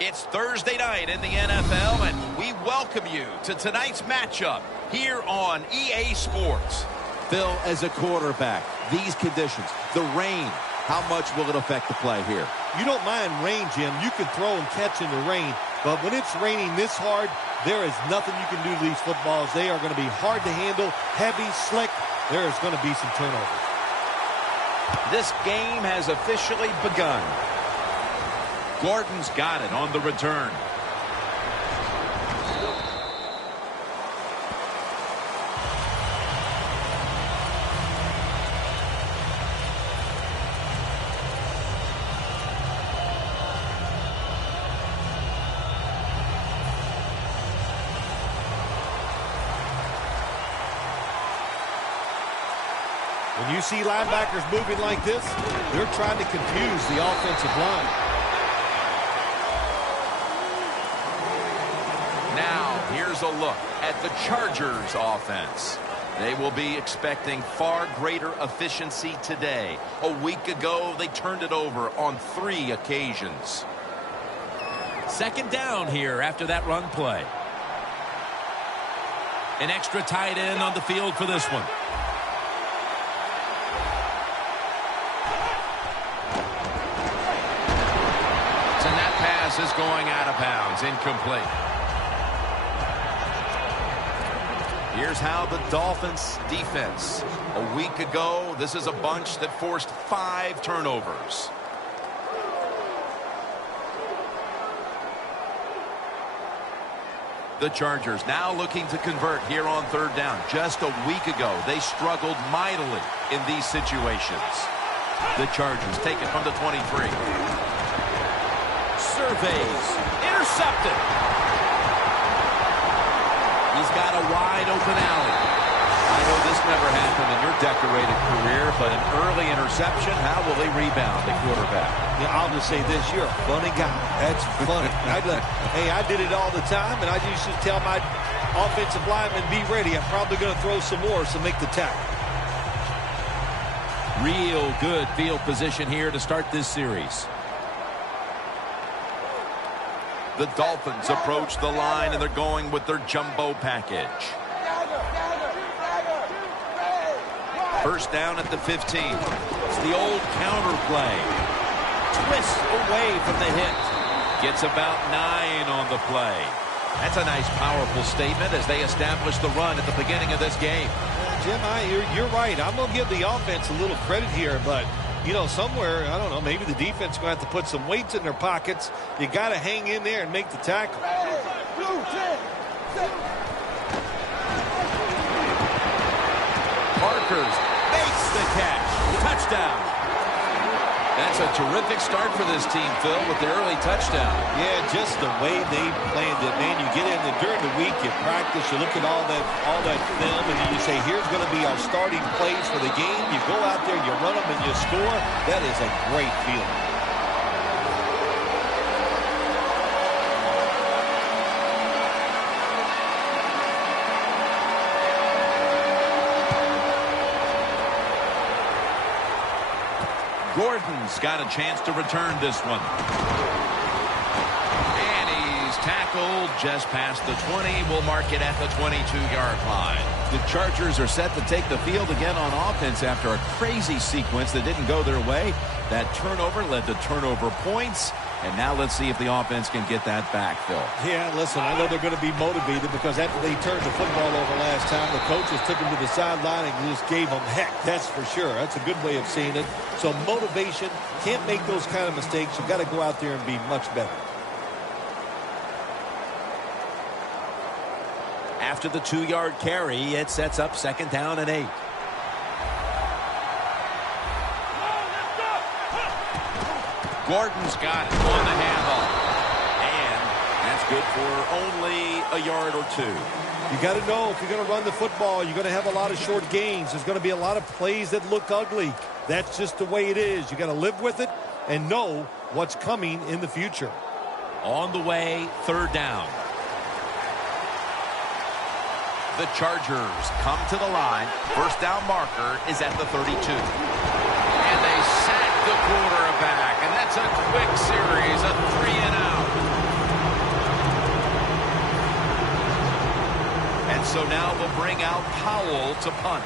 It's Thursday night in the NFL, and we welcome you to tonight's matchup here on EA Sports. Phil, as a quarterback, these conditions, the rain, how much will it affect the play here? You don't mind rain, Jim. You can throw and catch in the rain, but when it's raining this hard, there is nothing you can do to these footballs. They are going to be hard to handle, heavy, slick. There is going to be some turnovers. This game has officially begun. Gordon's got it on the return. When you see linebackers moving like this, they're trying to confuse the offensive line. Now, here's a look at the Chargers offense. They will be expecting far greater efficiency today. A week ago, they turned it over on 3 occasions. Second down here after that run play. An extra tight end on the field for this one. And that pass is going out of bounds, incomplete. Here's how the Dolphins defense. A week ago, this is a bunch that forced 5 turnovers. The Chargers now looking to convert here on 3rd down. Just a week ago, they struggled mightily in these situations. The Chargers take it from the 23. Surveys. Intercepted. He's got a wide open alley. I know this never happened in your decorated career, but an early interception, how will they rebound the quarterback? Yeah, I'll just say this, you're a funny guy. That's funny. Hey, I did it all the time, and I used to tell my offensive linemen, be ready. I'm probably going to throw some more, so make the tackle. Real good field position here to start this series. The Dolphins approach the line, and they're going with their jumbo package. First down at the 15. It's the old counter play. Twist away from the hit. Gets about 9 on the play. That's a nice, powerful statement as they establish the run at the beginning of this game. Jim, you're right. I'm going to give the offense a little credit here, but you know, somewhere, I don't know, maybe the defense is going to have to put some weights in their pockets. You got to hang in there and make the tackle. Parker's makes the catch. Touchdown. That's a terrific start for this team, Phil, with the early touchdown. Yeah, just the way they planned it, man. You get in there during the week, you practice, you look at all that film, and then you say, here's going to be our starting plays for the game. You go out there, you run them, and you score. That is a great feeling. Gordon's got a chance to return this one. And he's tackled just past the 20. We'll mark it at the 22-yard line. The Chargers are set to take the field again on offense after a crazy sequence that didn't go their way. That turnover led to turnover points. And now let's see if the offense can get that back, Phil. Yeah, listen, I know they're going to be motivated because after they turned the football over last time, the coaches took them to the sideline and just gave them heck. That's for sure. That's a good way of seeing it. So motivation, can't make those kind of mistakes. You've got to go out there and be much better. After the 2-yard carry, it sets up 2nd down and 8. Gordon's got it on the handoff. And that's good for only a yard or 2. You got to know if you're going to run the football, you're going to have a lot of short gains. There's going to be a lot of plays that look ugly. That's just the way it is. You got to live with it and know what's coming in the future. On the way, 3rd down. The Chargers come to the line. First down marker is at the 32. And they sack the quarterback. And that's a quick series, a 3-and-out. And so now they'll bring out Powell to punt.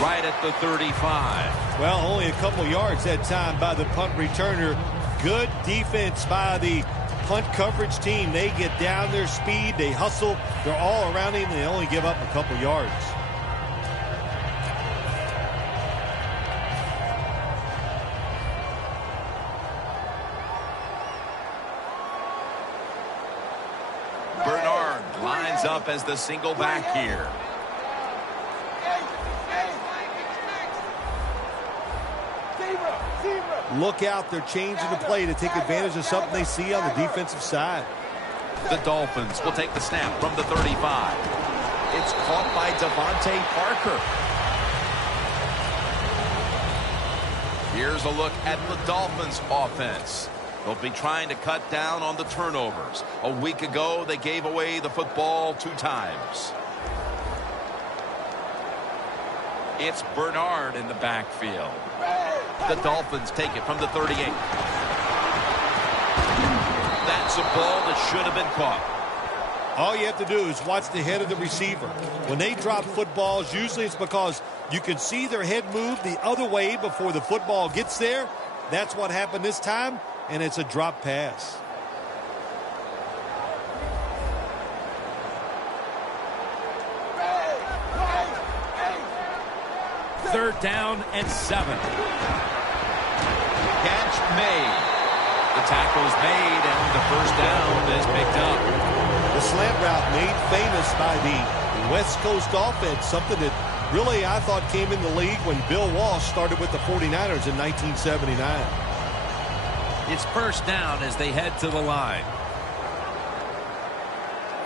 Right at the 35. Well, only a couple yards that time by the punt returner. Good defense by the punt coverage team. They get down their speed. They hustle. They're all around him. They only give up a couple yards. Bernard lines up as the single back here. Look out, they're changing the play to take advantage of something they see on the defensive side. The Dolphins will take the snap from the 35. It's caught by Devontae Parker. Here's a look at the Dolphins offense. They'll be trying to cut down on the turnovers. A week ago, they gave away the football 2 times. It's Bernard in the backfield. The Dolphins take it from the 38. That's a ball that should have been caught. All you have to do is watch the head of the receiver. When they drop footballs, usually it's because you can see their head move the other way before the football gets there. That's what happened this time, and it's a drop pass. Third down and 7. Catch made. The tackle's made, and the first down is picked up. The slant route made famous by the West Coast offense, something that really I thought came in the league when Bill Walsh started with the 49ers in 1979. It's first down as they head to the line.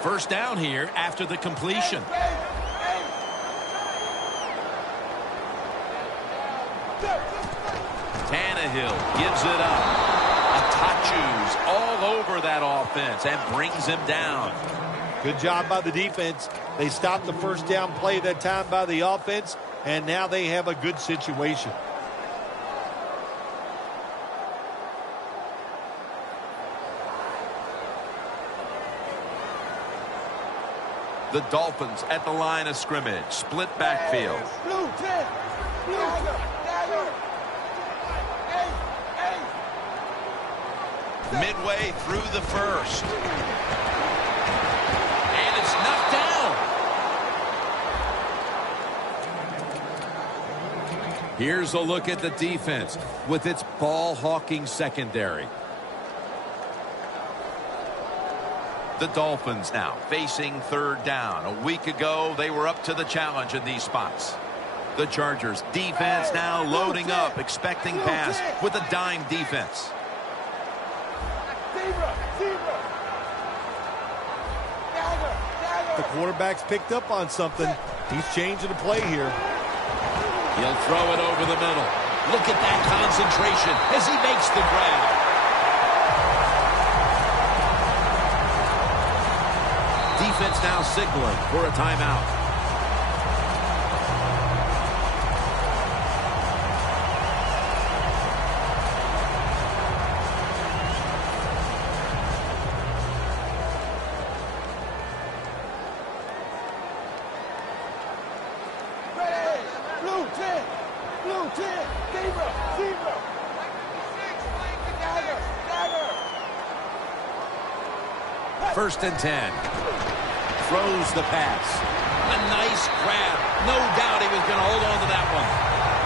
First down here after the completion. Tannehill gives it up. Atachu's all over that offense and brings him down. Good job by the defense. They stopped the first down play that time by the offense, and now they have a good situation. The Dolphins at the line of scrimmage. Split backfield. Midway through the first. And it's knocked down. Here's a look at the defense with its ball-hawking secondary. The Dolphins now facing third down. A week ago, they were up to the challenge in these spots. The Chargers defense now loading up, expecting pass with a dime defense. The quarterback's picked up on something. He's changing the play here. He'll throw it over the middle. Look at that concentration as he makes the grab. Defense now signaling for a timeout. First and 10. Throws the pass. A nice grab. No doubt he was going to hold on to that one.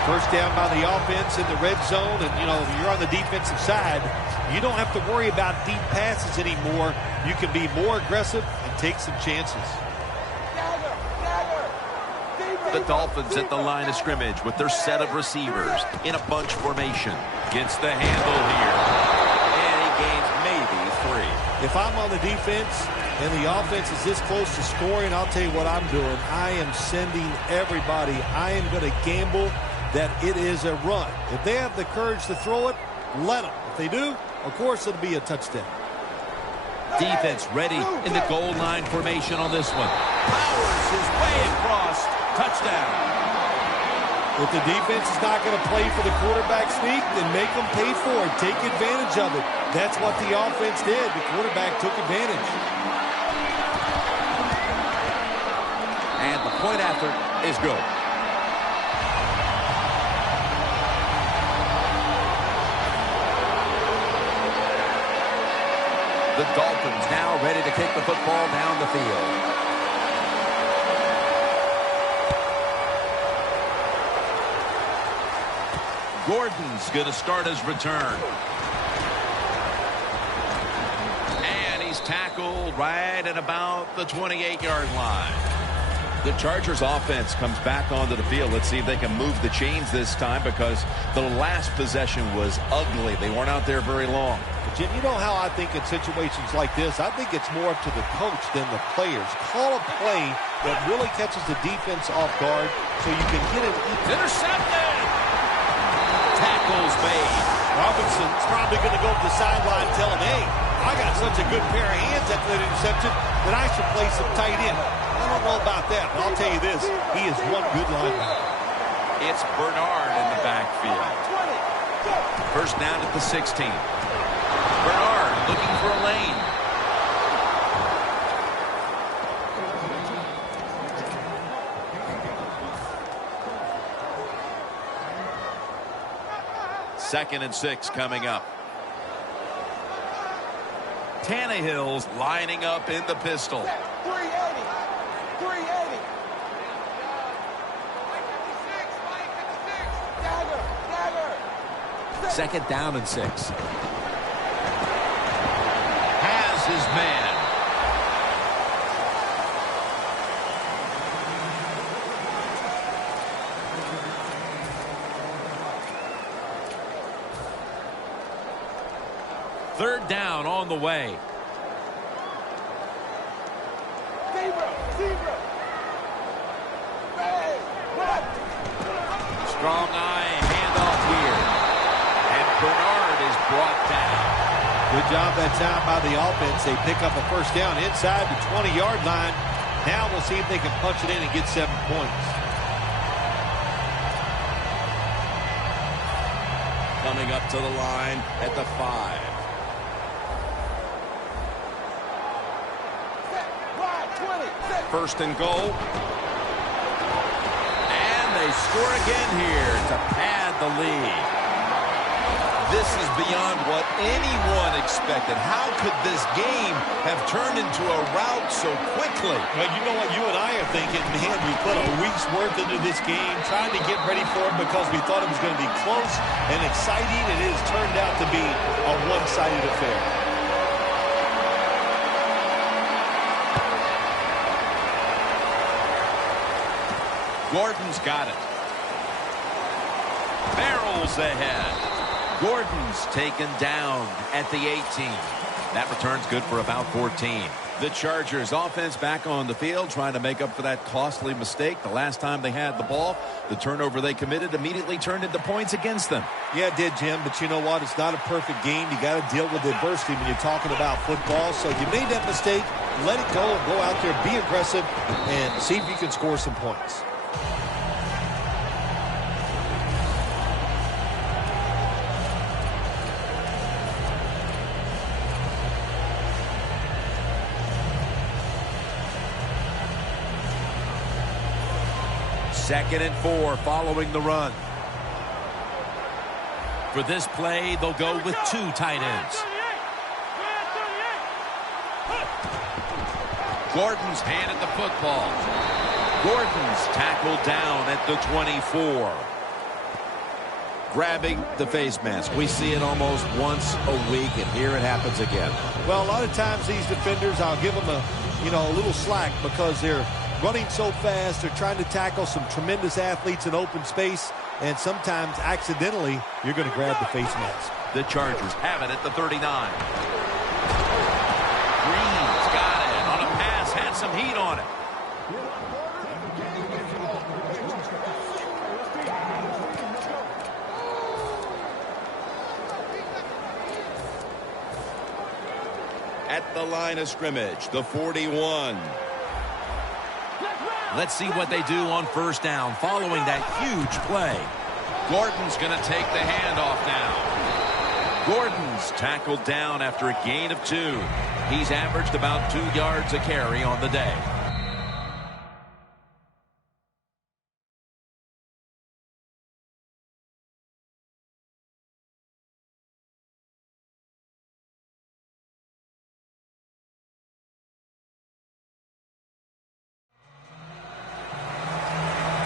First down by the offense in the red zone, and, you're on the defensive side. You don't have to worry about deep passes anymore. You can be more aggressive and take some chances. The Dolphins at the line of scrimmage with their set of receivers in a bunch formation. Gets the handle here. And he gains maybe 3. If I'm on the defense and the offense is this close to scoring, I'll tell you what I'm doing. I am sending everybody. I am going to gamble that it is a run. If they have the courage to throw it, let them. If they do, of course, it'll be a touchdown. Defense ready in the goal line formation on this one. Powers his way across. Touchdown. If the defense is not going to play for the quarterback sneak, then make them pay for it. Take advantage of it. That's what the offense did. The quarterback took advantage. And the point after is good. The Dolphins now ready to kick the football down the field. Gordon's going to start his return. And he's tackled right at about the 28-yard line. The Chargers offense comes back onto the field. Let's see if they can move the chains this time, because the last possession was ugly. They weren't out there very long. Jim, you know how I think in situations like this, I think it's more up to the coach than the players. Call a play that really catches the defense off guard so you can get it. Intercepted! Tackles made. Robinson's probably going to go to the sideline and tell him, hey, I got such a good pair of hands after that interception that I should play some tight end. I don't know about that, but I'll tell you this, he is one good linebacker. It's Bernard in the backfield. First down at the 16. Bernard looking for a lane. Second and 6 coming up. Tannehill's lining up in the pistol. 380. 380. Dagger. Second down and 6. Has his man. Third down on the way. Strong eye handoff here. And Bernard is brought down. Good job that time by the offense. They pick up a first down inside the 20-yard line. Now we'll see if they can punch it in and get 7 points. Coming up to the line at the 5. First and goal. And they score again here to pad the lead. This is beyond what anyone expected. How could this game have turned into a rout so quickly? Well, you know what you and I are thinking, man, we put a week's worth into this game, trying to get ready for it because we thought it was going to be close and exciting, and it has turned out to be a one-sided affair. Gordon's got it. Barrels ahead. Gordon's taken down at the 18. That return's good for about 14. The Chargers offense back on the field, trying to make up for that costly mistake. The last time they had the ball, the turnover they committed immediately turned into points against them. Yeah, it did, Jim, but you know what? It's not a perfect game. You got to deal with adversity when you're talking about football. So you made that mistake, let it go, and go out there, be aggressive, and see if you can score some points. Second and 4 following the run. For this play, they'll go with 2 tight ends. Gordon's handed the football. Gordon's tackled down at the 24. Grabbing the face mask. We see it almost once a week, and here it happens again. Well, a lot of times these defenders, I'll give them a little slack because they're running so fast. They're trying to tackle some tremendous athletes in open space, and sometimes accidentally you're going to grab the face mask. The Chargers have it at the 39. Green's got it on a pass, had some heat on it. At the line of scrimmage, the 41. Let's see what they do on first down following that huge play. Gordon's going to take the handoff now. Gordon's tackled down after a gain of 2. He's averaged about 2 yards a carry on the day.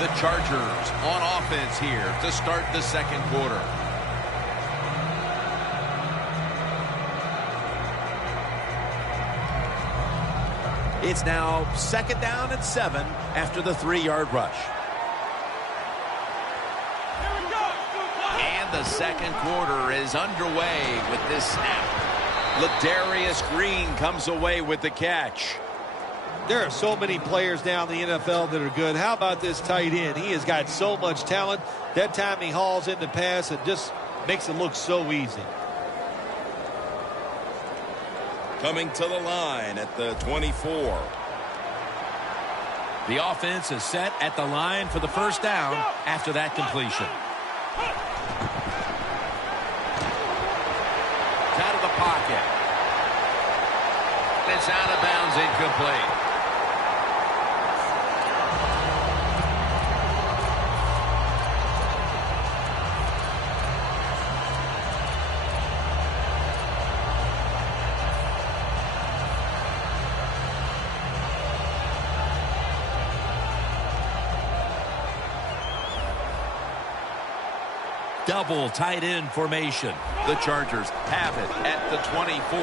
The Chargers on offense here to start the second quarter. It's now 2nd down and 7 after the 3-yard rush. And the second quarter is underway with this snap. Ladarius Green comes away with the catch. There are so many players now in the NFL that are good. How about this tight end? He has got so much talent. That time he hauls in the pass and just makes it look so easy. Coming to the line at the 24. The offense is set at the line for the first down after that completion. Out of the pocket. It's out of bounds, incomplete. Double tight end formation. The Chargers have it at the 24.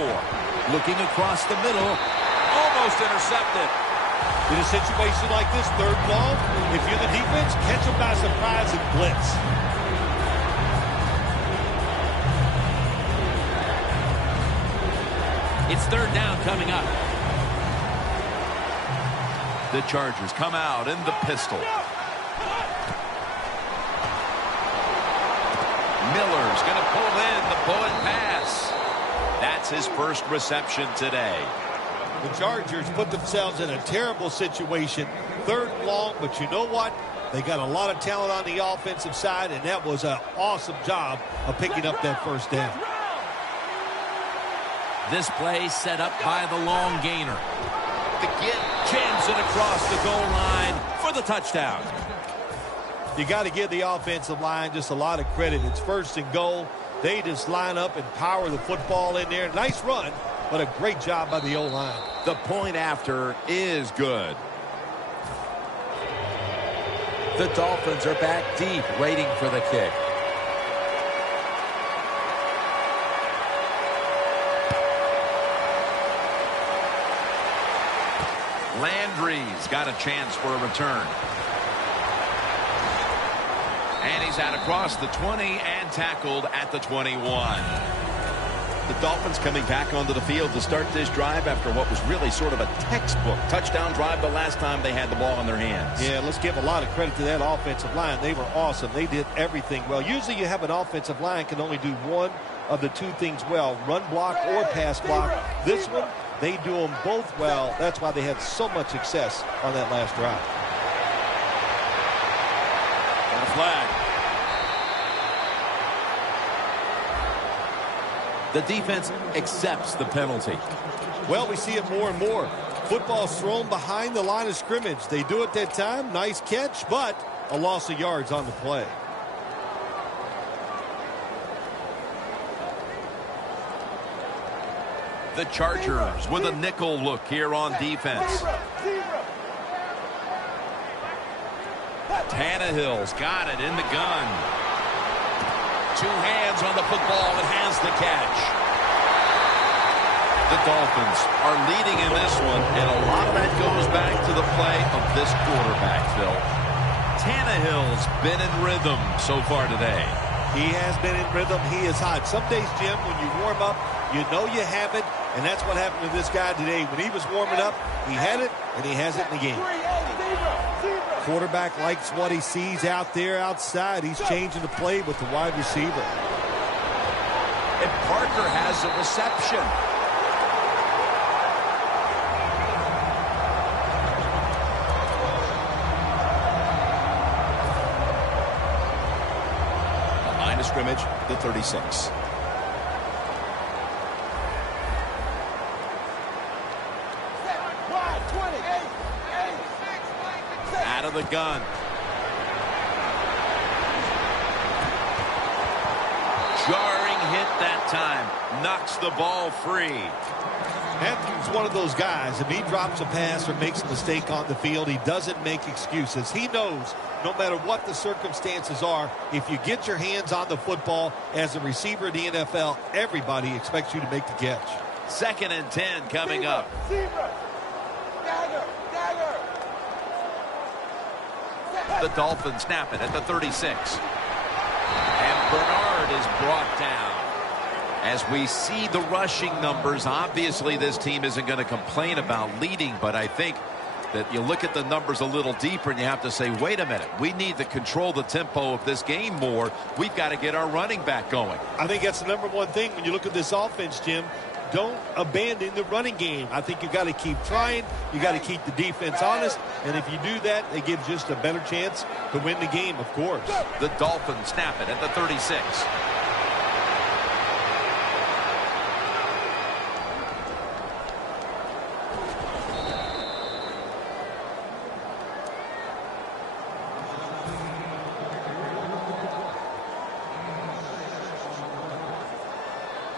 Looking across the middle. Almost intercepted. In a situation like this, 3rd and long, if you're the defense, catch them by surprise and blitz. It's 3rd down coming up. The Chargers come out in the pistol. Miller's going to pull in the bullet pass. That's his first reception today. The Chargers put themselves in a terrible situation. 3rd and long, but you know what? They got a lot of talent on the offensive side, and that was an awesome job of picking up that first down. This play set up by the long gainer. The get Jams it across the goal line for the touchdown. You got to give the offensive line just a lot of credit. It's 1st and goal. They just line up and power the football in there. Nice run, but a great job by the O-line. The point after is good. The Dolphins are back deep, waiting for the kick. Landry's got a chance for a return. And he's out across the 20 and tackled at the 21. The Dolphins coming back onto the field to start this drive after what was really sort of a textbook touchdown drive the last time they had the ball in their hands. Yeah, let's give a lot of credit to that offensive line. They were awesome. They did everything well. Usually you have an offensive line can only do one of the 2 things well, run block or pass block. This one, they do them both well. That's why they had so much success on that last drive. Got a flag. The defense accepts the penalty. Well, we see it more and more. Football's thrown behind the line of scrimmage. They do it that time. Nice catch, but a loss of yards on the play. The Chargers with a nickel look here on defense. Tannehill's got it in the gun. 2 hands on the football and has the catch. The Dolphins are leading in this one, and a lot of that goes back to the play of this quarterback, Phil. Tannehill's been in rhythm so far today. He has been in rhythm. He is hot. Some days, Jim, when you warm up, you know you have it, and that's what happened to this guy today. When he was warming up, he had it, and he has it in the game. Quarterback likes what he sees out there outside. He's changing the play with the wide receiver. And Parker has a reception. line of scrimmage, the 36. Wide, 20. Out of the gun. Jarring hit that time. Knocks the ball free. Matthew's one of those guys. If he drops a pass or makes a mistake on the field, he doesn't make excuses. He knows no matter what the circumstances are, if you get your hands on the football as a receiver in the NFL, everybody expects you to make the catch. 2nd and 10 coming up. Dagger. The Dolphins snap it at the 36. And Bernard is brought down. As we see the rushing numbers, obviously this team isn't going to complain about leading, but I think that you look at the numbers a little deeper and you have to say, wait a minute, we need to control the tempo of this game more. We've got to get our running back going. I think that's the number one thing when you look at this offense, Jim. Don't abandon the running game. I think you've got to keep trying. You got to keep the defense honest. And if you do that, it gives just a better chance to win the game, of course. The Dolphins snap it at the 36.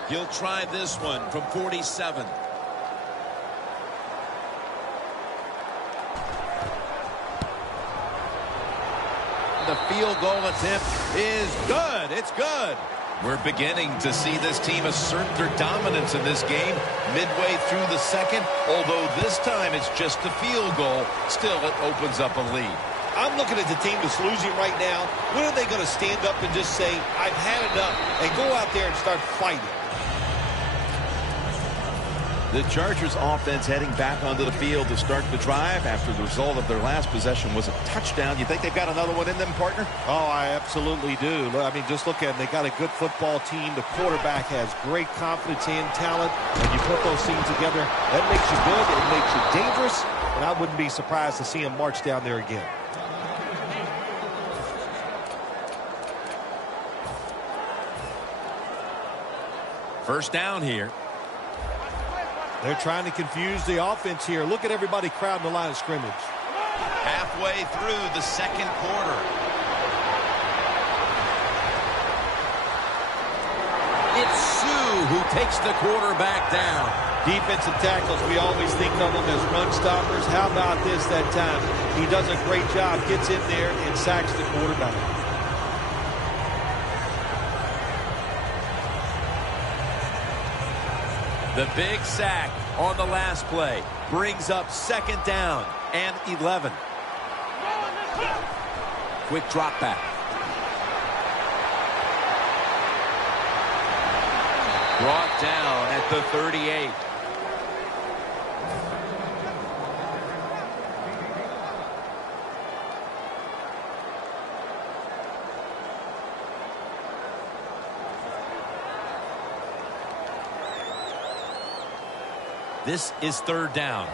He'll try this one from 47. The field goal attempt is good. It's good. We're beginning to see this team assert their dominance in this game midway through the second, although this time it's just a field goal. Still, it opens up a lead. I'm looking at the team that's losing right now. When are they going to stand up and just say, I've had enough, and go out there and start fighting? The Chargers offense heading back onto the field to start the drive after the result of their last possession was a touchdown. You think they've got another one in them, partner? Oh, I absolutely do. I mean, just look at them. They got a good football team. The quarterback has great confidence and talent. When you put those things together, that makes you good. It makes you dangerous. And I wouldn't be surprised to see him march down there again. First down here. They're trying to confuse the offense here. Look at everybody crowding the line of scrimmage. Halfway through the second quarter. It's Sue who takes the quarterback down. Defensive tackles, we always think of them as run stoppers. How about this that time? He does a great job, gets in there and sacks the quarterback. The big sack on the last play brings up 2nd down and 11. Quick drop back. Brought down at the 38. This is 3rd down.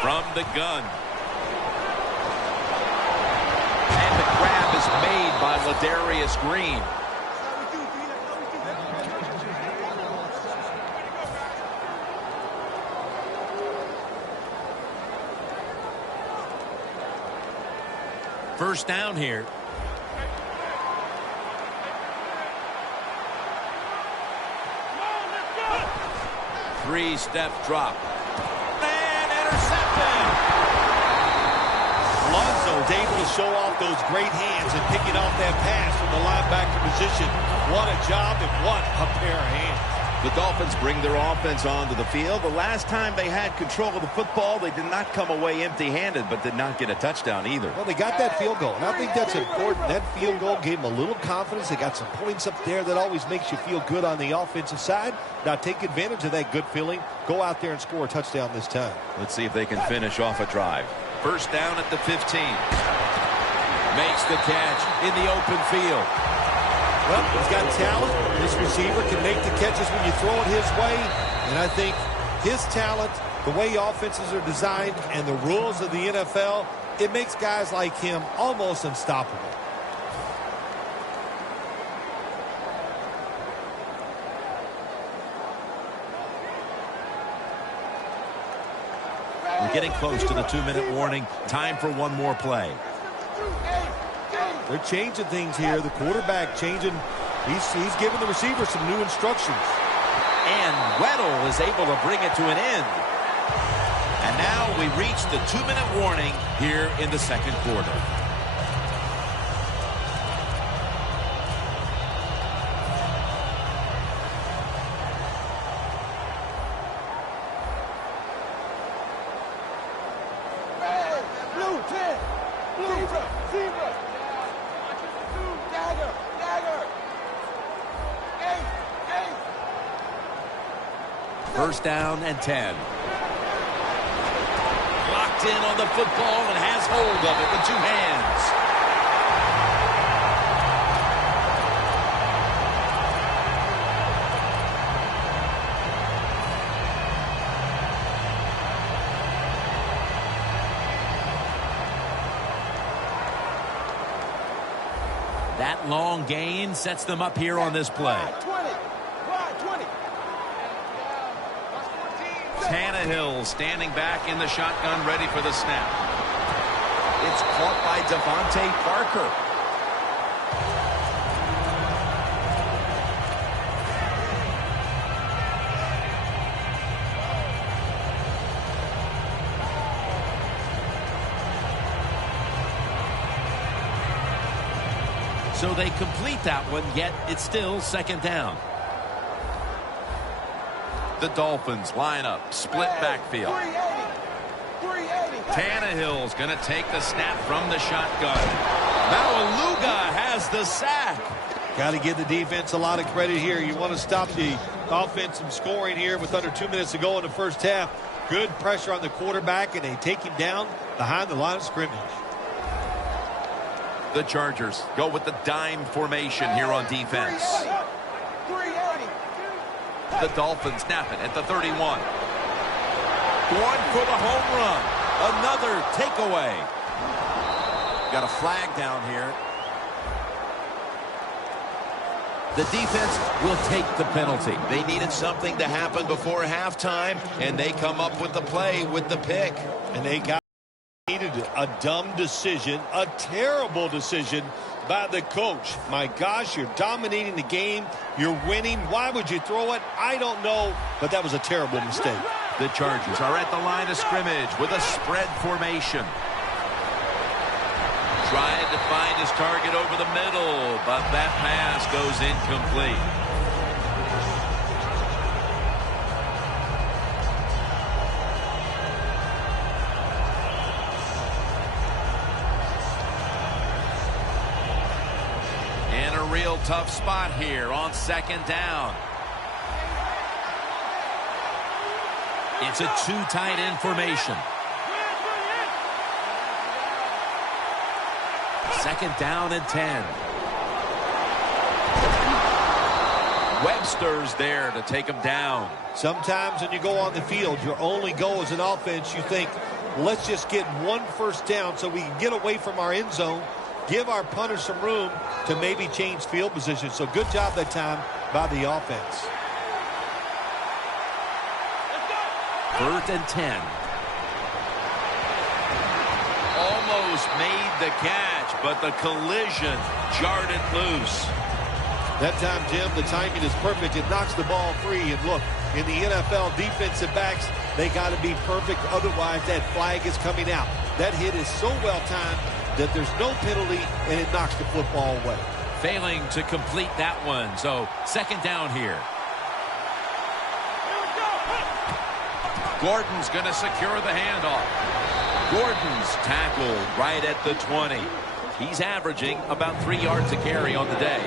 From the gun. And the grab is made by Ladarius Green. First down here. 3-step drop. And intercepted. Alonso is able to show off those great hands and picking off that pass from the linebacker position. What a job and what a pair of hands. The Dolphins bring their offense onto the field. The last time they had control of the football, they did not come away empty-handed, but did not get a touchdown either. Well, they got that field goal, and I think that's important. That field goal gave them a little confidence. They got some points up there that always makes you feel good on the offensive side. Now take advantage of that good feeling. Go out there and score a touchdown this time. Let's see if they can finish off a drive. First down at the 15. Makes the catch in the open field. Well, he's got talent. This receiver can make the catches when you throw it his way. And I think his talent The way offenses are designed and the rules of the NFL, it makes guys like him almost unstoppable. We're getting close to the 2-minute warning. Time for one more play. They're changing things here. The quarterback changing. He's giving the receiver some new instructions. And Weddle is able to bring it to an end. And now we reach the 2-minute warning here in the second quarter. Blue 10. Blue zebra. Dagger. 8. First down and 10. Locked in on the football and has hold of it with 2 hands. That long gain sets them up here on this play. 20. Tannehill standing back in the shotgun, ready for the snap. It's caught by Devontae Parker. So they complete that one, yet it's still second down. The Dolphins line up, split backfield. 380. Tannehill's going to take the snap from the shotgun. Maualuga has the sack. Got to give the defense a lot of credit here. You want to stop the offense from scoring here with under 2 minutes to go in the first half. Good pressure on the quarterback, and they take him down behind the line of scrimmage. The Chargers go with the dime formation here on defense. 380. The Dolphins snap it at the 31. Going for the home run. Another takeaway. Got a flag down here. The defense will take the penalty. They needed something to happen before halftime, and they come up with the play with the pick. And they needed a dumb decision, a terrible decision by the coach. My gosh, you're dominating the game. You're winning. Why would you throw it? I don't know, but that was a terrible mistake. The Chargers are at the line of scrimmage with a spread formation. Trying to find his target over the middle, but that pass goes incomplete. In a real tough spot here on second down. It's a two tight end formation. Second down and 10. Webster's there to take him down. Sometimes when you go on the field, your only goal as an offense, you think, let's just get one first down so we can get away from our end zone, give our punter some room to maybe change field position. So good job that time by the offense. 3rd and 10. Almost made the catch, but the collision jarred it loose. That time, Jim, the timing is perfect. It knocks the ball free. And look, in the NFL, defensive backs, they got to be perfect. Otherwise, that flag is coming out. That hit is so well timed that there's no penalty, and it knocks the football away. Failing to complete that one. So second down here. Gordon's going to secure the handoff. Gordon's tackled right at the 20. He's averaging about 3 yards a carry on the day.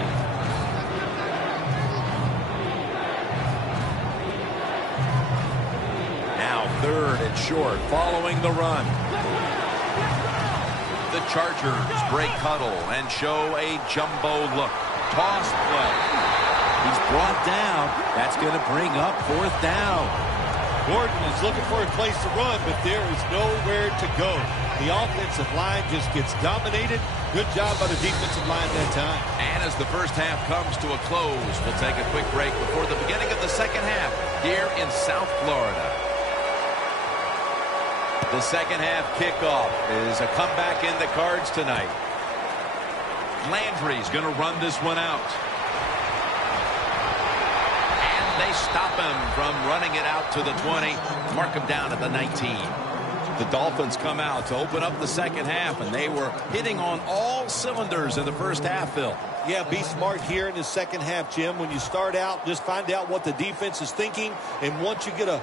Now 3rd and short following the run. The Chargers break huddle and show a jumbo look. Toss play. He's brought down. That's going to bring up 4th down. Gordon is looking for a place to run, but there is nowhere to go. The offensive line just gets dominated. Good job by the defensive line that time. And as the first half comes to a close, we'll take a quick break before the beginning of the second half here in South Florida. The second half kickoff is a comeback in the cards tonight. Landry's going to run this one out. And they stop him from running it out to the 20. Mark him down at the 19. The Dolphins come out to open up the second half, and they were hitting on all cylinders in the first half, Phil. Yeah, be smart here in the second half, Jim. When you start out, just find out what the defense is thinking, and once you get a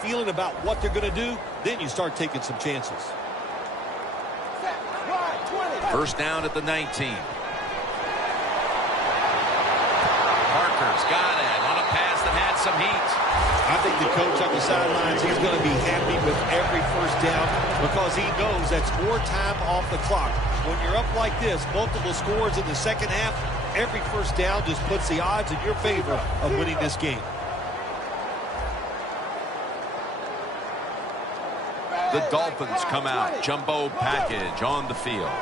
feeling about what they're going to do, then you start taking some chances. First down at the 19. Parker's got it on a pass that had some heat. I think the coach on the sidelines, he's going to be happy with every first down because he knows that's more time off the clock. When you're up like this, multiple scores in the second half, every first down just puts the odds in your favor of winning this game. The Dolphins come out, jumbo package on the field.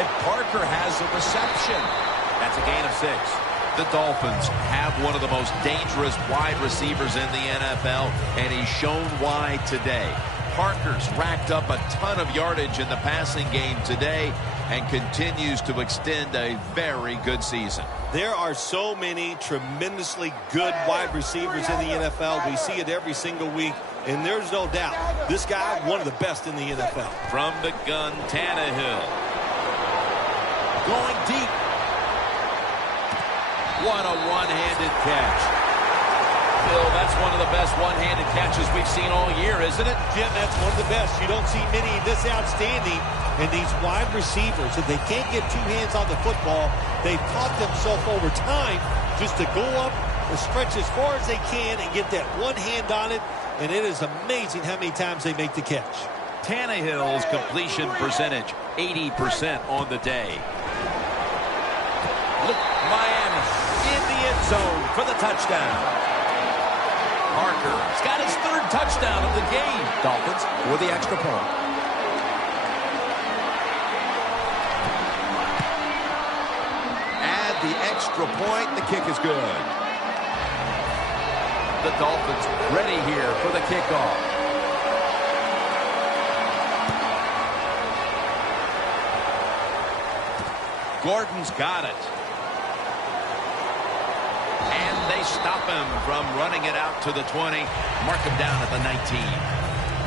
And Parker has a reception. That's a gain of 6. The Dolphins have one of the most dangerous wide receivers in the NFL, and he's shown why today. Parker's racked up a ton of yardage in the passing game today and continues to extend a very good season. There are so many tremendously good wide receivers in the NFL. We see it every single week, and there's no doubt this guy, one of the best in the NFL. From the gun, Tannehill. Going deep. What a one-handed catch. Phil, that's one of the best one-handed catches we've seen all year, isn't it? Jim, that's one of the best. You don't see many this outstanding. And these wide receivers, if they can't get two hands on the football, they've taught themselves over time just to go up or stretch as far as they can and get that one hand on it. And it is amazing how many times they make the catch. Tannehill's completion percentage, 80% on the day. Look, Miami in the end zone for the touchdown. Parker's got his 3rd touchdown of the game. Dolphins with the extra point. Add the extra point. The kick is good. The Dolphins ready here for the kickoff. Gordon's got it. And they stop him from running it out to the 20. Mark him down at the 19.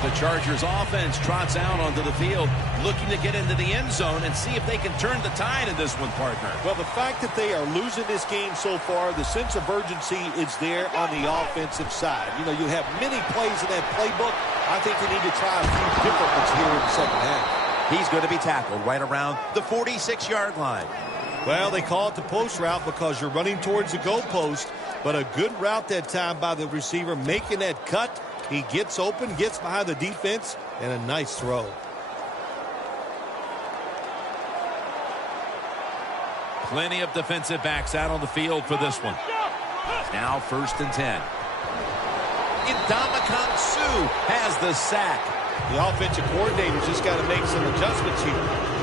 The Chargers offense trots out onto the field, looking to get into the end zone and see if they can turn the tide in this one, partner. Well, the fact that they are losing this game so far, the sense of urgency is there on the offensive side. You know, you have many plays in that playbook. I think they need to try a few different ones here in the second half. He's going to be tackled right around the 46-yard line. Well, they call it the post route because you're running towards the goalpost, but a good route that time by the receiver making that cut. He gets open, gets behind the defense, and a nice throw. Plenty of defensive backs out on the field for this one. Now 1st and 10. Ndamukong Suh has the sack. The offensive coordinator's just got to make some adjustments here.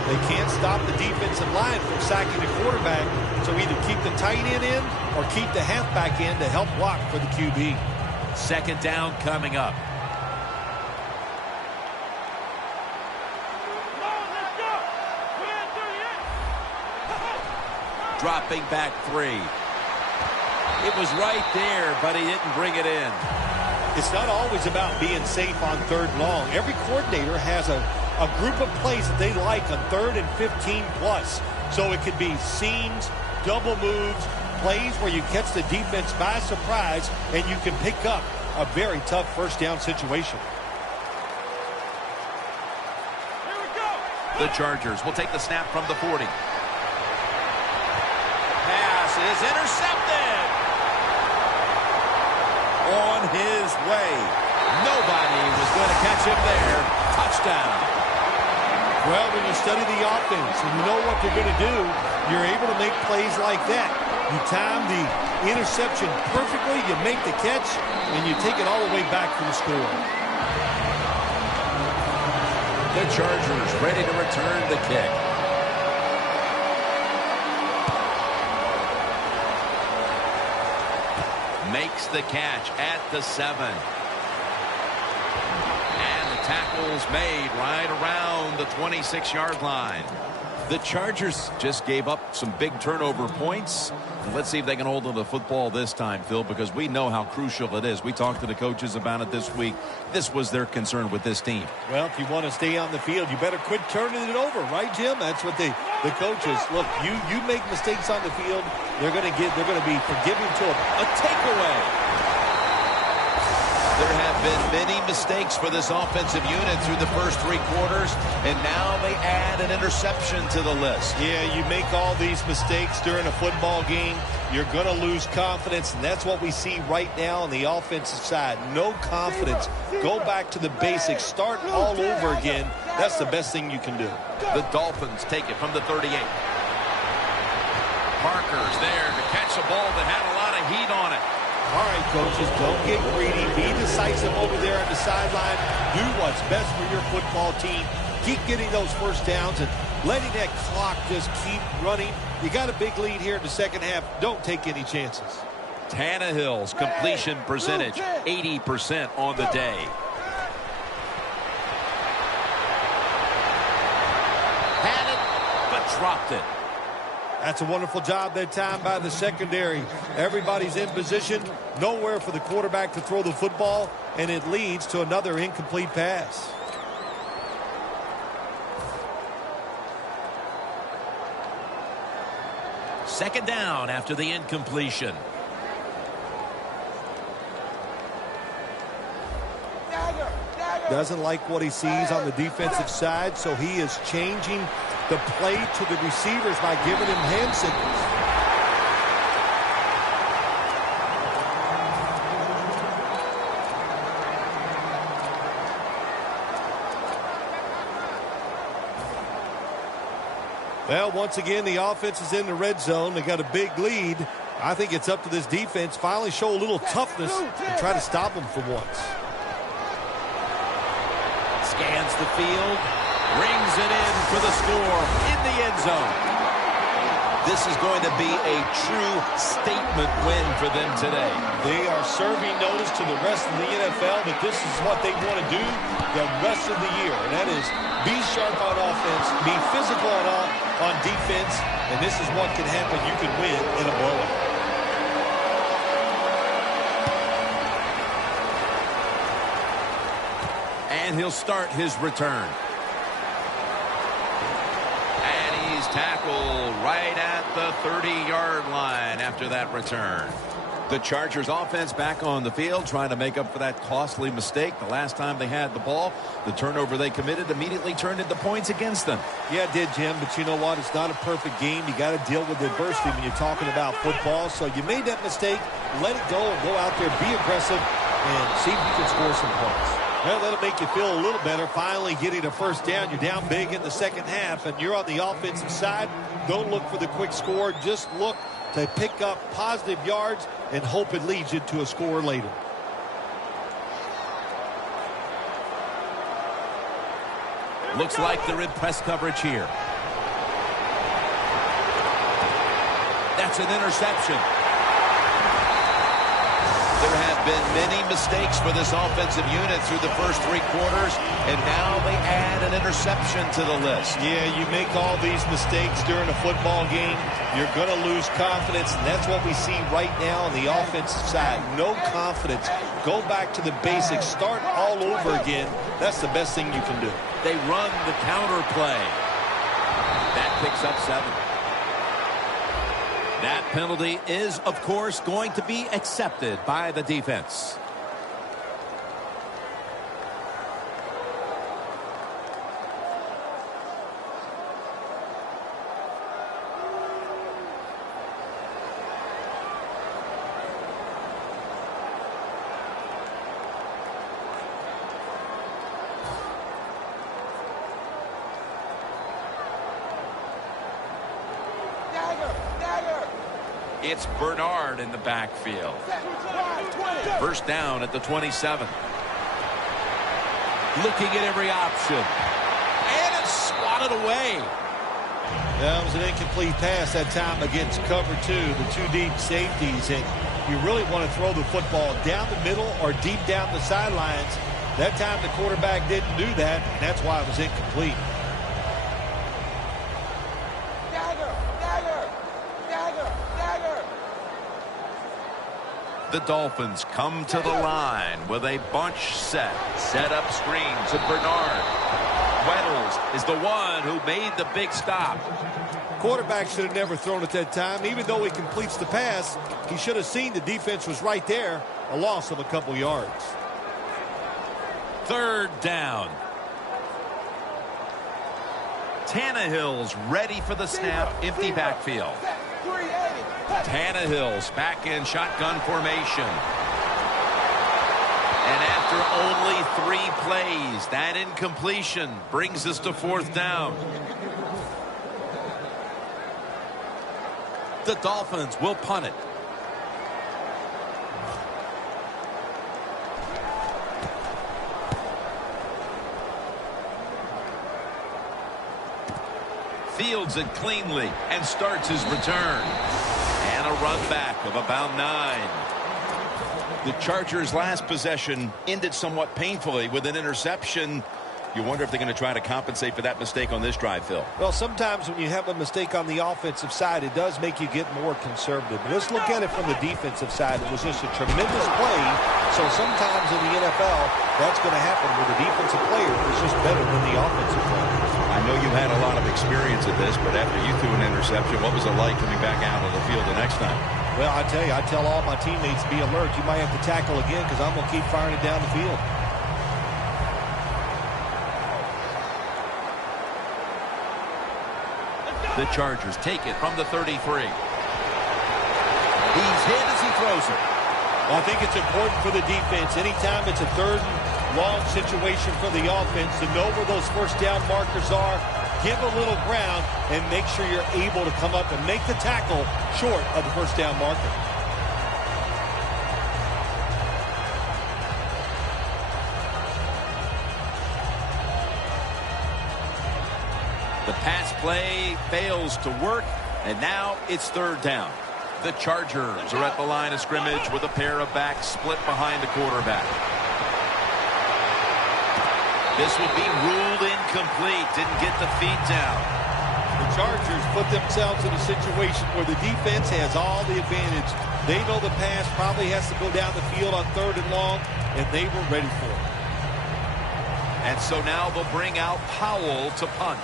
They can't stop the defensive line from sacking the quarterback, so either keep the tight end in or keep the halfback in to help block for the QB. 2nd down coming up. Dropping back 3. It was right there, but he didn't bring it in. It's not always about being safe on 3rd and long. Every coordinator has a group of plays that they like on 3rd and 15 plus. So it could be seams, double moves, plays where you catch the defense by surprise and you can pick up a very tough 1st down situation. The Chargers will take the snap from the 40. Pass is intercepted. On his way. Nobody was going to catch him there. Touchdown. Well, when you study the offense and you know what they're going to do, you're able to make plays like that. You time the interception perfectly, you make the catch, and you take it all the way back for the score. The Chargers ready to return the kick. Makes the catch at the 7. And the tackle's made right around the 26-yard line. The Chargers just gave up some big turnover points. Let's see if they can hold on to the football this time, Phil, because we know how crucial it is. We talked to the coaches about it this week. This was their concern with this team. Well, if you want to stay on the field, you better quit turning it over, right, Jim? That's what the coaches, look, you make mistakes on the field, they're going to be forgiving to them. A takeaway. There have been many mistakes for this offensive unit through the first 3 quarters, and now they add an interception to the list. Yeah, you make all these mistakes during a football game, you're going to lose confidence, and that's what we see right now on the offensive side. No confidence. Go back to the basics. Start all over again. That's the best thing you can do. The Dolphins take it from the 38. Parker's there to catch a ball that had a lot of heat on it. All right, coaches, don't get greedy. Be decisive over there on the sideline. Do what's best for your football team. Keep getting those first downs and letting that clock just keep running. You got a big lead here in the second half. Don't take any chances. Tannehill's completion percentage, 80% on the day. Had it, but dropped it. That's a wonderful job that time by the secondary. Everybody's in position. Nowhere for the quarterback to throw the football, and it leads to another incomplete pass. Second down after the incompletion. Doesn't like what he sees on the defensive side, so he is changing the play to the receivers by giving him hand signals. Well, once again, the offense is in the red zone. They got a big lead. I think it's up to this defense finally show a little toughness and try to stop them for once. Scans the field, rings it in for the score in the end zone. This is going to be a true statement win for them today. They are serving notice to the rest of the NFL that this is what they want to do the rest of the year, and that is be sharp on offense, be physical on defense, and this is what can happen. You can win in a blowout. And he'll start his return. And he's tackled right at the 30-yard line after that return. The Chargers offense back on the field trying to make up for that costly mistake the last time they had the ball. The turnover they committed immediately turned into points against them. Yeah, it did, Jim, but you know what? It's not a perfect game. You got to deal with adversity when you're talking about football. So you made that mistake, let it go, and go out there, be aggressive, and see if you can score some points. Well, that'll make you feel a little better. Finally getting a first down. You're down big in the second half, and you're on the offensive side. Don't look for the quick score. Just look to pick up positive yards and hope it leads you to a score later. Looks like they're in press coverage here. That's an interception. There have been many mistakes for this offensive unit through the first 3 quarters, and now they add an interception to the list. Yeah, you make all these mistakes during a football game, you're going to lose confidence, and that's what we see right now on the offensive side. No confidence. Go back to the basics. Start all over again. That's the best thing you can do. They run the counter play. That picks up 7. That penalty is, of course, going to be accepted by the defense. It's Bernard in the backfield. First down at the 27. Looking at every option. And it's swatted away. That was an incomplete pass that time against cover 2, the 2 deep safeties. And you really want to throw the football down the middle or deep down the sidelines. That time the quarterback didn't do that, and that's why it was incomplete. The Dolphins come to the line with a bunch set. Set up screen to Bernard. Weddles is the one who made the big stop. Quarterback should have never thrown it that time. Even though he completes the pass, he should have seen the defense was right there. A loss of a couple yards. Third down. Tannehill's ready for the snap. Empty backfield. Tannehill's back in shotgun formation. And after only 3 plays, that incompletion brings us to fourth down. The Dolphins will punt it. Fields it cleanly and starts his return. And a run back of about 9. The Chargers' last possession ended somewhat painfully with an interception. You wonder if they're going to try to compensate for that mistake on this drive, Phil. Well, sometimes when you have a mistake on the offensive side, it does make you get more conservative. But let's look at it from the defensive side. It was just a tremendous play. So sometimes in the NFL, that's going to happen where the defensive player is just better than the offensive player. I know you've had a lot of experience at this, but after you threw an interception, what was it like coming back out on the field the next time? Well, I tell you, I tell all my teammates, be alert. You might have to tackle again because I'm going to keep firing it down the field. The Chargers take it from the 33. He's hit as he throws it. Well, I think it's important for the defense. Anytime it's a third and long situation for the offense to know where those first down markers are, give a little ground, and make sure you're able to come up and make the tackle short of the first down marker. The pass play fails to work, and now it's third down. The Chargers are at the line of scrimmage with a pair of backs split behind the quarterback. This will be ruled incomplete. Didn't get the feet down. The Chargers put themselves in a situation where the defense has all the advantage. They know the pass probably has to go down the field on third and long, and they were ready for it. And so now they'll bring out Powell to punt.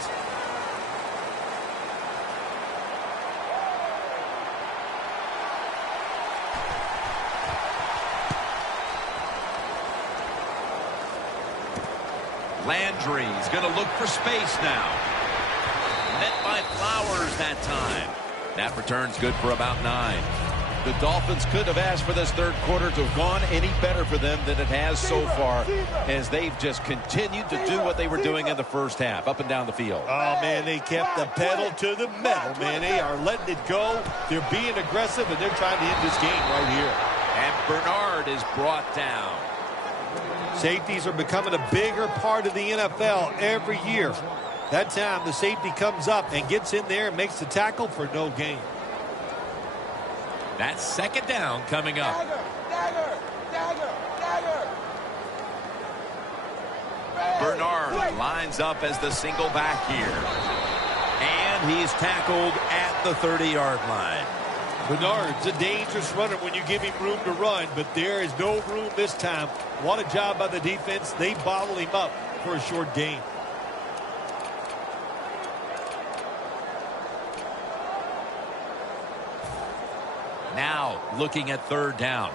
Landry's going to look for space now. Met by Flowers that time. That return's good for about 9. The Dolphins could have asked for this third quarter to have gone any better for them than it has so far, as they've just continued to do what they were doing in the first half, up and down the field. Oh, man, they kept the pedal to the metal, man. They are letting it go. They're being aggressive, and they're trying to end this game right here. And Bernard is brought down. Safeties are becoming a bigger part of the NFL every year. That time, the safety comes up and gets in there and makes the tackle for no gain. That's second down coming up. Bernard lines up as the single back here. And he's tackled at the 30-yard line. Bernard's a dangerous runner when you give him room to run, but there is no room this time. What a job by the defense. They bottle him up for a short gain. Now looking at third down.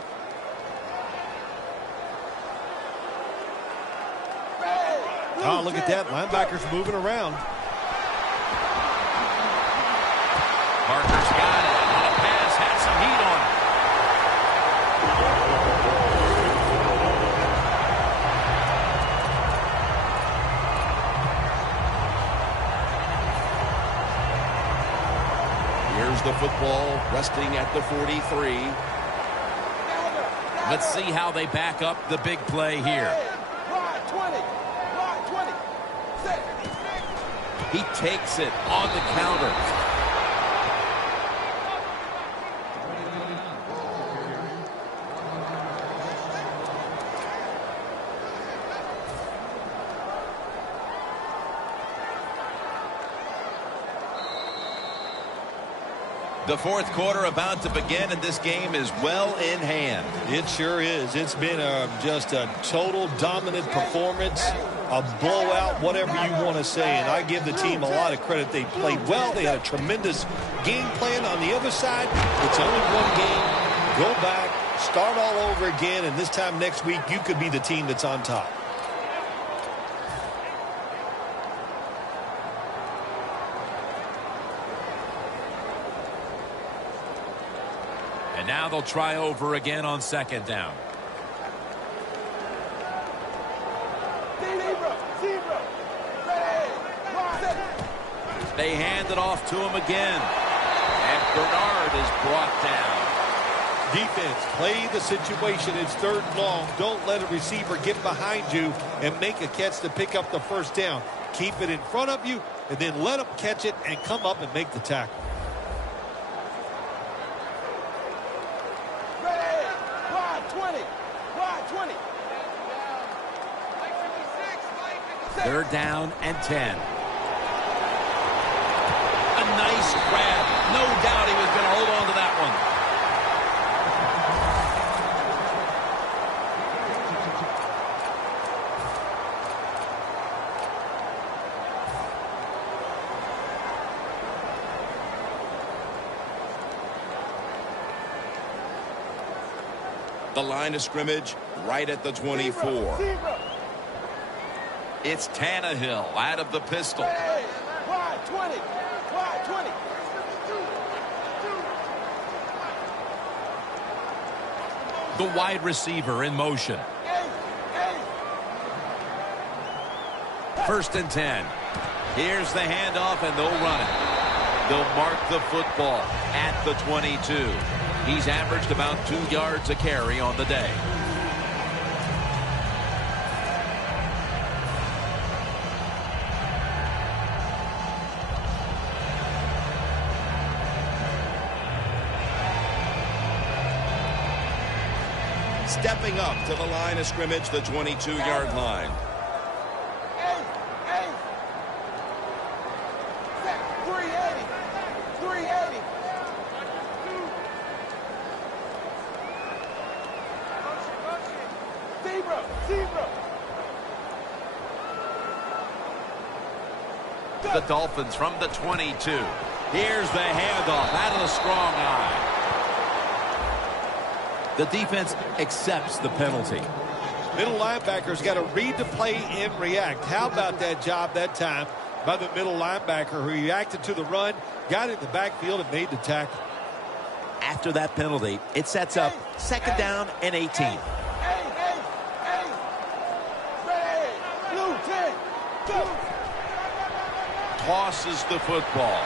Oh, look at that. Linebacker's moving around. Parker's got it. On a pass, had some heat on it. recovers the football, resting at the 43. Let's see how they back up the big play here. Wide 20. Wide 20. Set. He takes it on the counter. The fourth quarter about to begin, and this game is well in hand. It sure is. It's been just a total dominant performance, a blowout, whatever you want to say. And I give the team a lot of credit. They played well. They had a tremendous game plan. On the other side, it's only one game. Go back, start all over again, and this time next week, you could be the team that's on top. And now they'll try over again on second down. Zebra. Ready. Wide. Set. They hand it off to him again. And Bernard is brought down. Defense, play the situation. It's third and long. Don't let a receiver get behind you and make a catch to pick up the first down. Keep it in front of you, and then let them catch it and come up and make the tackle. Ready. Wide 20. Wide 20. Third down and 10. A nice grab. No doubt he was going to hold on to that one. The line of scrimmage right at the 24. Zebra. It's Tannehill out of the pistol. Ready. Wide 20. Wide 20. The wide receiver in motion. First and 10. Here's the handoff, and they'll run it. They'll mark the football at the 22. He's averaged about 2 yards a carry on the day. Stepping up to the line of scrimmage, the 22-yard line. 380. 380. Zebra. The Dolphins from the 22. Here's the handoff out of the strong eye. The defense accepts the penalty. Middle linebacker's got to read the play and react. How about that job that time by the middle linebacker who reacted to the run, got in the backfield, and made the tackle. After that penalty, it sets up second down and 18. Blue 10. Go. Tosses the football.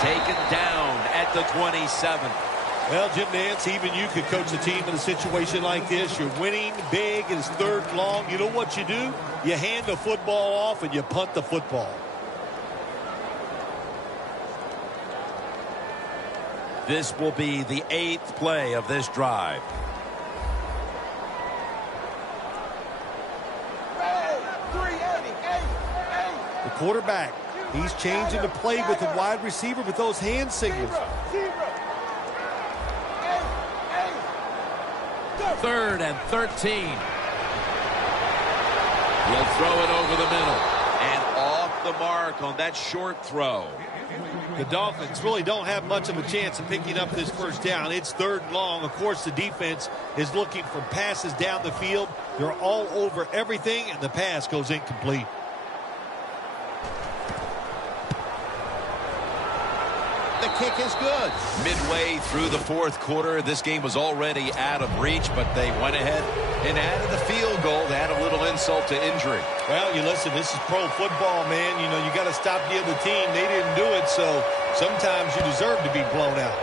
Taken down at the 27. Well, Jim Nance, even you could coach a team in a situation like this. You're winning big, it's third and long. You know what you do? You hand the football off and you punt the football. This will be the 8th play of this drive. The quarterback, he's changing the play with the wide receiver with those hand signals. Third and 13. He'll throw it over the middle. And off the mark on that short throw. The Dolphins really don't have much of a chance of picking up this first down. It's third and long. Of course, the defense is looking for passes down the field. They're all over everything, and the pass goes incomplete. The kick is good. Midway through the fourth quarter, this game was already out of reach, but they went ahead and added a field goal to add a little insult to injury. Well, you listen, this is pro football, man. You know, you got to stop the other team. They didn't do it, so sometimes you deserve to be blown out.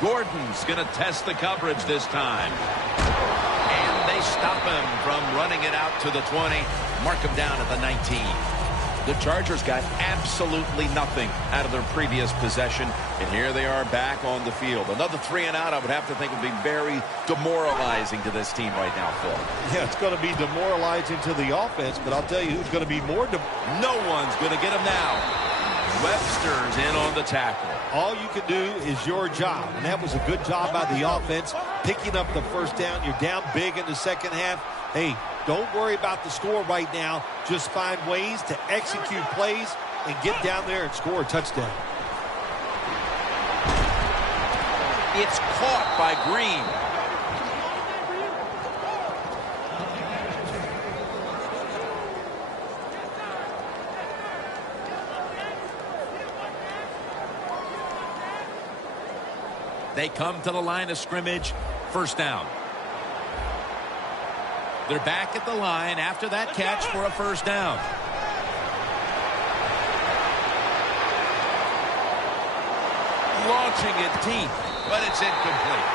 Gordon's going to test the coverage this time. And they stop him from running it out to the 20. Mark him down at the 19. The Chargers got absolutely nothing out of their previous possession, and here they are back on the field. Another 3 and out, I would have to think, would be very demoralizing to this team right now, Phil. Yeah, it's going to be demoralizing to the offense, but I'll tell you who's going to be more. No one's going to get him now. Webster's in on the tackle. All you can do is your job, and that was a good job by the offense, picking up the first down. You're down big in the second half. Hey, don't worry about the score right now. Just find ways to execute plays and get down there and score a touchdown. It's caught by Green. They come to the line of scrimmage. First down. They're back at the line after that catch for a first down. Launching it deep, but it's incomplete.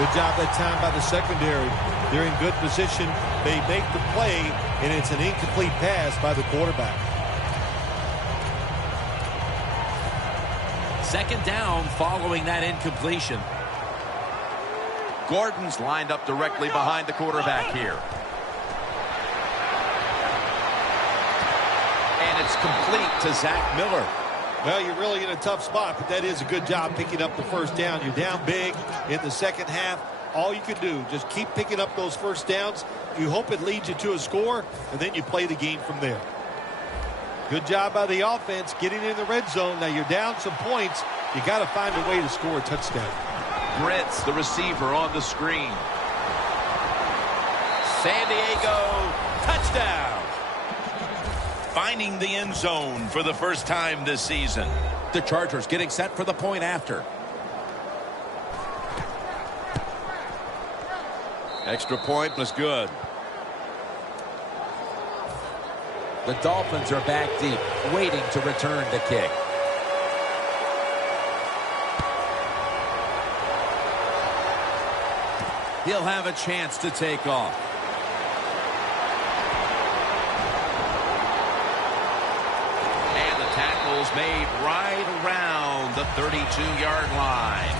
Good job that time by the secondary. They're in good position. They make the play, and it's an incomplete pass by the quarterback. Second down following that incompletion. Gordon's lined up directly behind the quarterback here. And it's complete to Zach Miller. Well, you're really in a tough spot, but that is a good job picking up the first down. You're down big in the second half. All you can do, just keep picking up those first downs. You hope it leads you to a score, and then you play the game from there. Good job by the offense getting in the red zone. Now you're down some points. You got to find a way to score a touchdown. Brits, the receiver, on the screen. San Diego, touchdown. Finding the end zone for the first time this season. The Chargers getting set for the point after. Extra point was good. The Dolphins are back deep, waiting to return the kick. He'll have a chance to take off. And the tackle's made right around the 32-yard line.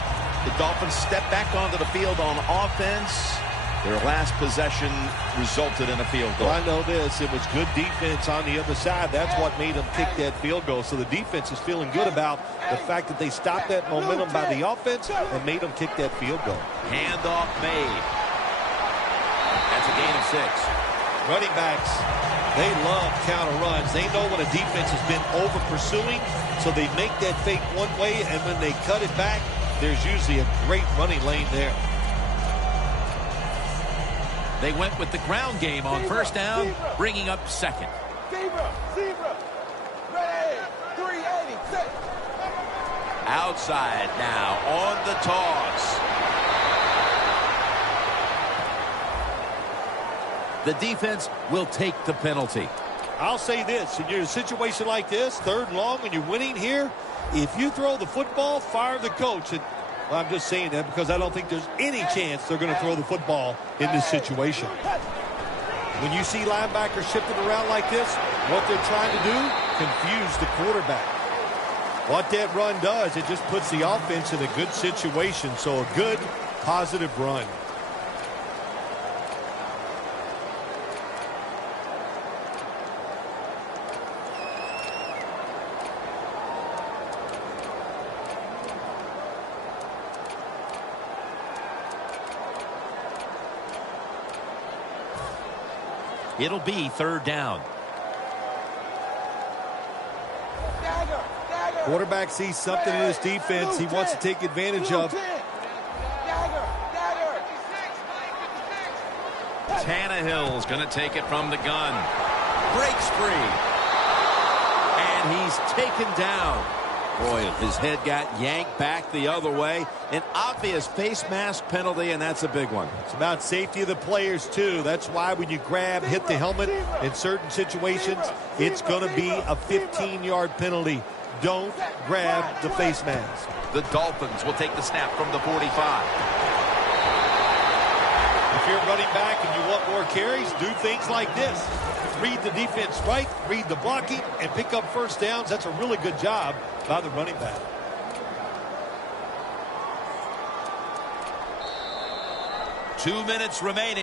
The Dolphins step back onto the field on offense. Their last possession resulted in a field goal. Well, I know this. It was good defense on the other side. That's what made them kick that field goal. So the defense is feeling good about the fact that they stopped that momentum by the offense and made them kick that field goal. Handoff made. That's a gain of 6. Running backs, they love counter runs. They know when a defense has been over pursuing, so they make that fake one way, and when they cut it back, there's usually a great running lane there. They went with the ground game on first down, bringing up second. Zebra, ready, 386. Outside now on the toss. The defense will take the penalty. I'll say this, in a situation like this, 3rd and long, and you're winning here, if you throw the football, fire the coach. And well, I'm just saying that because I don't think there's any chance they're going to throw the football in this situation. When you see linebackers shifting around like this, what they're trying to do, confuse the quarterback. What that run does, it just puts the offense in a good situation. So a good, positive run. It'll be 3rd down. Quarterback sees something in his defense he wants to take advantage of. Tannehill's going to take it from the gun. Breaks free. he's taken down. Boy, his head got yanked back the other way. An obvious face mask penalty, and that's a big one. It's about safety of the players, too. That's why when you grab, hit the helmet in certain situations, it's going to be a 15-yard penalty. Don't grab the face mask. The Dolphins will take the snap from the 45. If you're running back and you want more carries, do things like this. Read the defense right, read the blocking, and pick up first downs. That's a really good job by the running back. Two minutes remaining.